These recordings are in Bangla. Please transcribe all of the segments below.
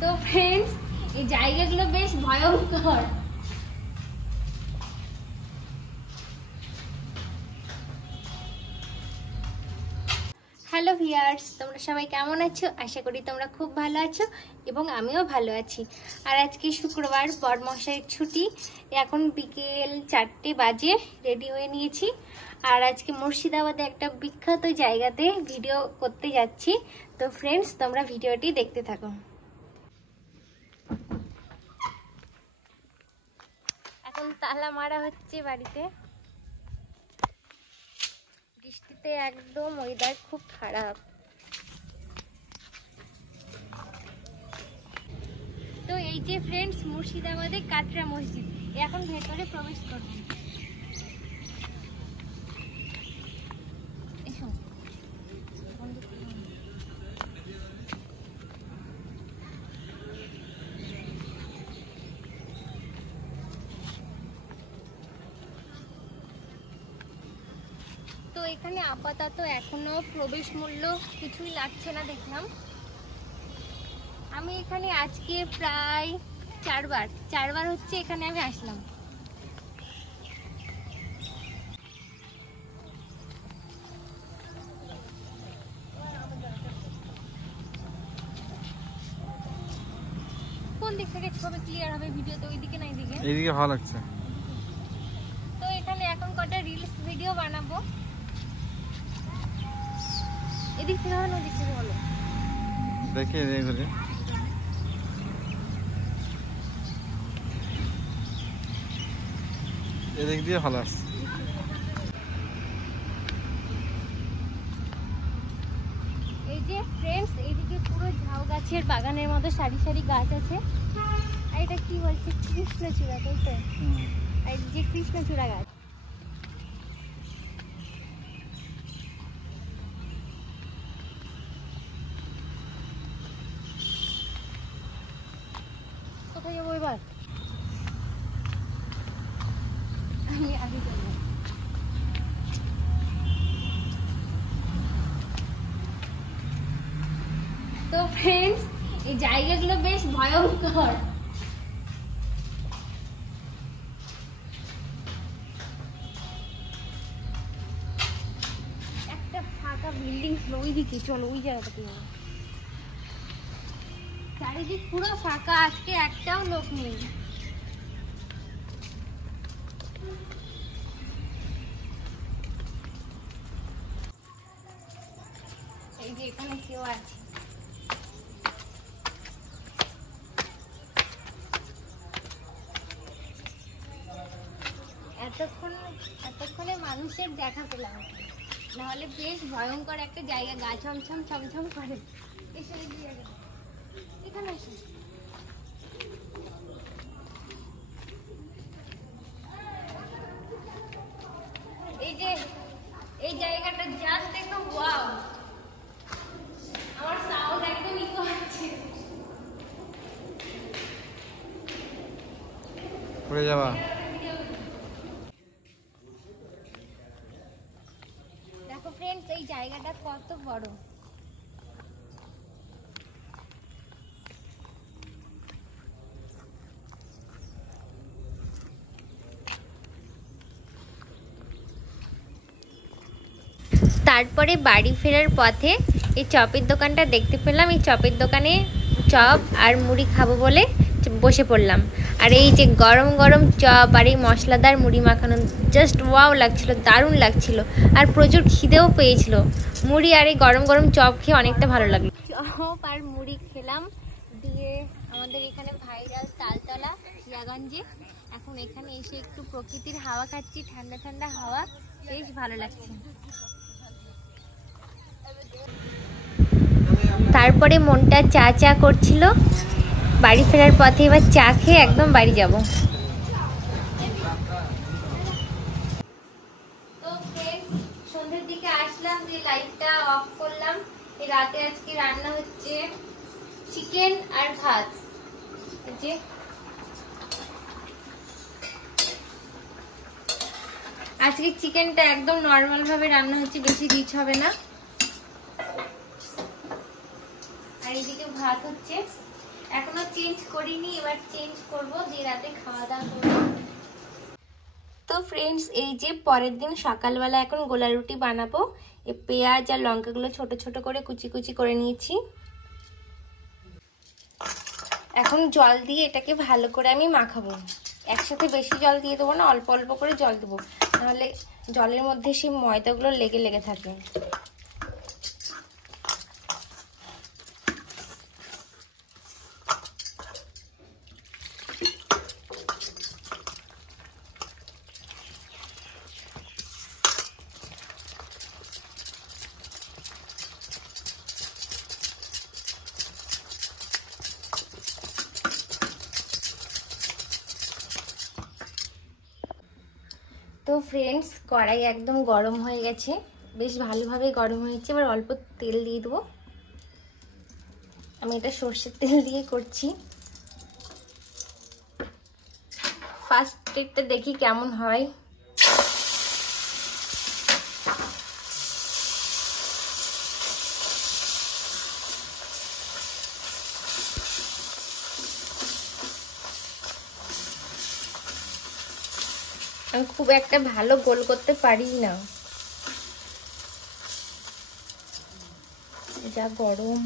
তো ফ্রেন্ডস, এই জায়গাগুলো বেশ ভয়ঙ্কর। হ্যালো ভিউয়ার্স, তোমরা সবাই কেমন আছো? আশা করি তোমরা খুব ভালো আছো এবং আমিও ভালো আছি। আর আজকে শুক্রবার, বড়মশাইয়ের ছুটি। এখন বিকেল 4টে বাজে, রেডি হয়ে নিয়েছি। আর আজকে মুর্শিদাবাদে একটা বিখ্যাত জায়গাতে ভিডিও করতে যাচ্ছি। তো ফ্রেন্ডস, তোমরা ভিডিওটি দেখতে থাকো। এখন তালা মারা হচ্ছে বাড়িতে। বৃষ্টিতে একদম ওয়েদার খুব খারাপ। তো এই যে ফ্রেন্ডস, মুর্শিদাবাদে কাটরা মসজিদ। এখন ভেতরে প্রবেশ করব। এসো। তো এখানে আপাতত এখনো প্রবেশ মূল্য কিছুই লাগছে না দেখলাম। আমি এখানে আজকে প্রায় চারবার হচ্ছে এখানে আমি আসলাম। কোন দিক থেকে ছবি ক্লিয়ার হবে ভিডিওতে? ওইদিকে না এইদিকে? এইদিকে ভালো লাগছে। তো এখানে এখন কটা রিলস ভিডিও বানাবো। এদিক থেকে হবে না ওদিক থেকে বলো? দেখি ঘুরে। এদিক দিয়ে ভালো আছে। এই যে ফ্রেন্ডস, এইদিকে পুরো ঝাউ গাছের বাগানের মতো সারি সারি গাছ আছে। আর এটা কি বলছে? কৃষ্ণচূড়া, তাই তো? আর এই যে কৃষ্ণচূড়া গাছ। কোথায় যাবো এবার? আমি আগে যাবো। তো ফ্রেন্ডস, এই জায়গাগুলো বেশ ভয়ঙ্কর। একটা ফাঁকা বিল্ডিং ছিল ওইদিকে, চলো ওই জায়গাটাতে যাবো। চারিদিক পুরো ফাঁকা, আজকে একটাও লোক নেই। এই যে এখানে কেউ আছে। এতক্ষণে মানুষের দেখা পেলাম, নাহলে বেশ ভয়ঙ্কর একটা জায়গা। গা ছমছম ছমছম করে। এসে এখানে এসে এই যে এই জায়গাটা জাস্ট দেখো, ওয়াও! আমার সাউন্ড একদম ইকো হচ্ছে। পড়ে যাবা। দেখো ফ্রেন্ডস, এই জায়গাটা কত বড়। তারপরে বাড়ি ফেরার পথে এই চপের দোকানটা দেখতে পেলাম। এই চপের দোকানে চপ আর মুড়ি খাবো বলে বসে পড়লাম। আর এই যে গরম গরম চপ আর এই মশলাদার মুড়ি মাখানো, জাস্ট ওয়াও লাগছিল, দারুণ লাগছিল। আর প্রচুর খিদেও পেয়েছিল। মুড়ি আর এই গরম গরম চপ খেয়ে অনেকটা ভালো লাগলো। চপ আর মুড়ি খেলাম দিয়ে আমাদের এখানে ভাইরাল তালতলা জিয়াগঞ্জে। এখন এখানে এসে একটু প্রকৃতির হাওয়া খাচ্ছি, ঠান্ডা ঠান্ডা হাওয়া, বেশ ভালো লাগছে। তারপরে মনটা চা চা করছিল। বাড়ি ফেরার পথে এবার চা খেয়ে একদম বাড়ি যাব। তো ফ্রেন্ডস, সন্ধ্যের দিকে আসলাম, যে লাইটটা অফ করলাম। এই রাতে আজকে রান্না হচ্ছে চিকেন আর ভাত। যে আজকে চিকেনটা একদম নরমাল ভাবে রান্না হচ্ছে, বেশি রিচ হবে না। আর এইদিকে ভাত হচ্ছে। এখনো চেঞ্জ করিনি, এবার চেঞ্জ করব, দিয়ে রাতে খাওয়া দাওয়া করবো। তো ফ্রেন্ডস, এই যে পরের দিন সকালবেলা এখন গোলা রুটি বানাবো। এই পেঁয়াজ আর লঙ্কাগুলো ছোট ছোট করে কুচি কুচি করে নিয়েছি। এখন জল দিয়ে এটাকে ভালো করে আমি মাখাবো। একসাথে বেশি জল দিয়ে দেবো না, অল্প অল্প করে জল দেবো, নাহলে জলের মধ্যে সেই ময়দাগুলো লেগে লেগে থাকে। তো ফ্রেন্ডস, কড়াই একদম গরম হয়ে গেছে, বেশ ভালোভাবে গরম হয়েছে। এবার অল্প তেল দিয়ে দেবো। আমি এটা সর্ষের তেল দিয়ে করছি। ফার্স্ট স্টেপটা দেখি কেমন হয়। আমি খুব একটা ভালো গোল করতে পারি না, যা গরম।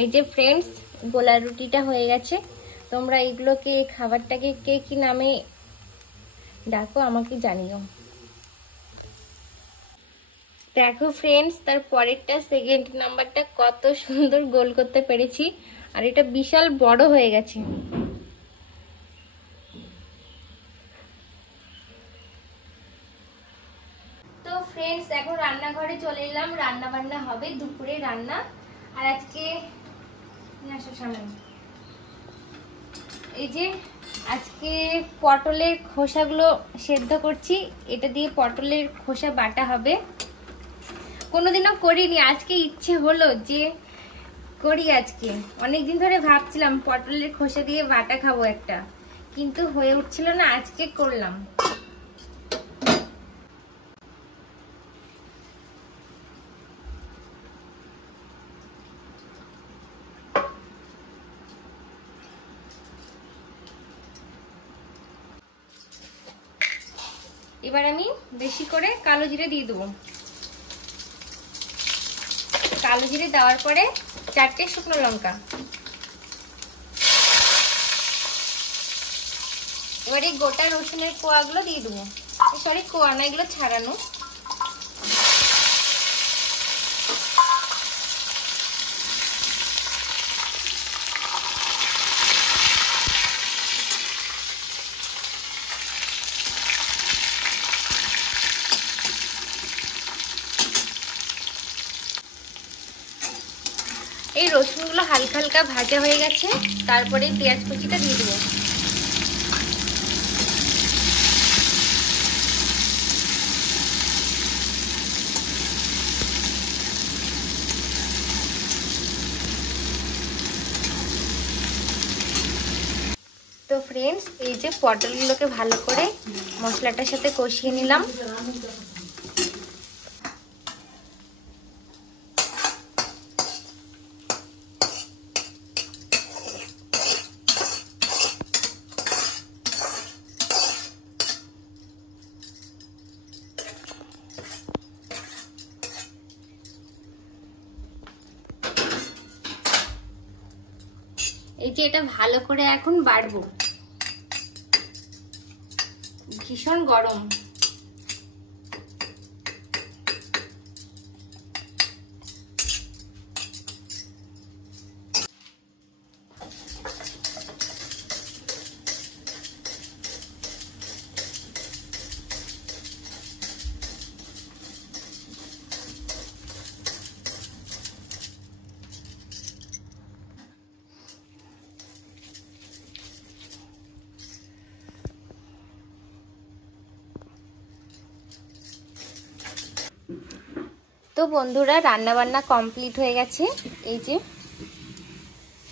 এই যে ফ্রেন্ডস, গোলা রুটিটা হয়ে গেছে। তোমরা এগুলোকে, খাবারটাকে কে কি নামে ডাকো আমাকে জানিও। দেখো ফ্রেন্ডস, তার পরেরটা সেকেন্ড নাম্বারটা কত সুন্দর গোল করতে পেরেছি, আর এটা বিশাল বড় হয়ে গেছে। তো ফ্রেন্ডস, এখন রান্নাঘরে চলে এলাম, রান্না বান্না হবে, দুপুরে রান্না। আর আজকে এই যে আজকে পটলের খোসাগুলো সেদ্ধ করছি। এটা দিয়ে পটলের খোসা বাটা হবে। কোনোদিনও করিনি, আজকে ইচ্ছে হলো যে করি। আজকে অনেকদিন ধরে ভাবছিলাম পটলের খোসা দিয়ে বাটা খাবো একটা, কিন্তু হয়ে উঠছিল না, আজকে করলাম। এবার আমি বেশি করে কালো জিরে দিয়ে দেবো। কালো জিরে দেওয়ার পরে 4টে শুকনো লঙ্কা। এবার এই গোটা রসুনের কোয়াগুলো দিয়ে দেবো। সরি, কোয়া না, এগুলো ছাড়ানো। এই রসুনগুলো হালকা হালকা ভাজা হয়ে গেছে, তারপরে পেঁয়াজ কুচিটা দিয়ে দেবো। তো ফ্রেন্ডস, এই যে পটলগুলোকে ভালো করে মশলাটার সাথে কষিয়ে নিলাম। এই যে এটা ভালো করে এখন বাড়বো, ভীষণ গরম। তো বন্ধুরা, রান্না বান্না কমপ্লিট হয়ে গেছে। এই যে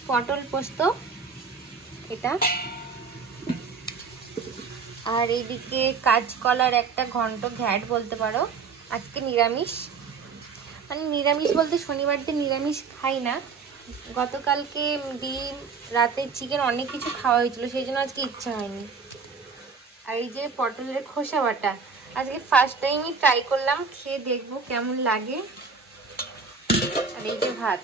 পটল পোস্ত এটা। আর এইদিকে কাঁচকলার একটা ঘন্ট ঘ্যাট বলতে পারো। আজকে নিরামিষ, মানে নিরামিষ বলতে শনিবার দিন নিরামিষ খাই না। গতকালকে ডিম, রাতে চিকেন, অনেক কিছু খাওয়া হয়েছিল, সেই জন্য আজকে ইচ্ছা হয়নি। আর এই যে পটলের খোসা বাটা, আজকে ফার্স্ট টাইমই ট্রাই করলাম, খেয়ে দেখবো কেমন লাগে। আর এই যে ভাত।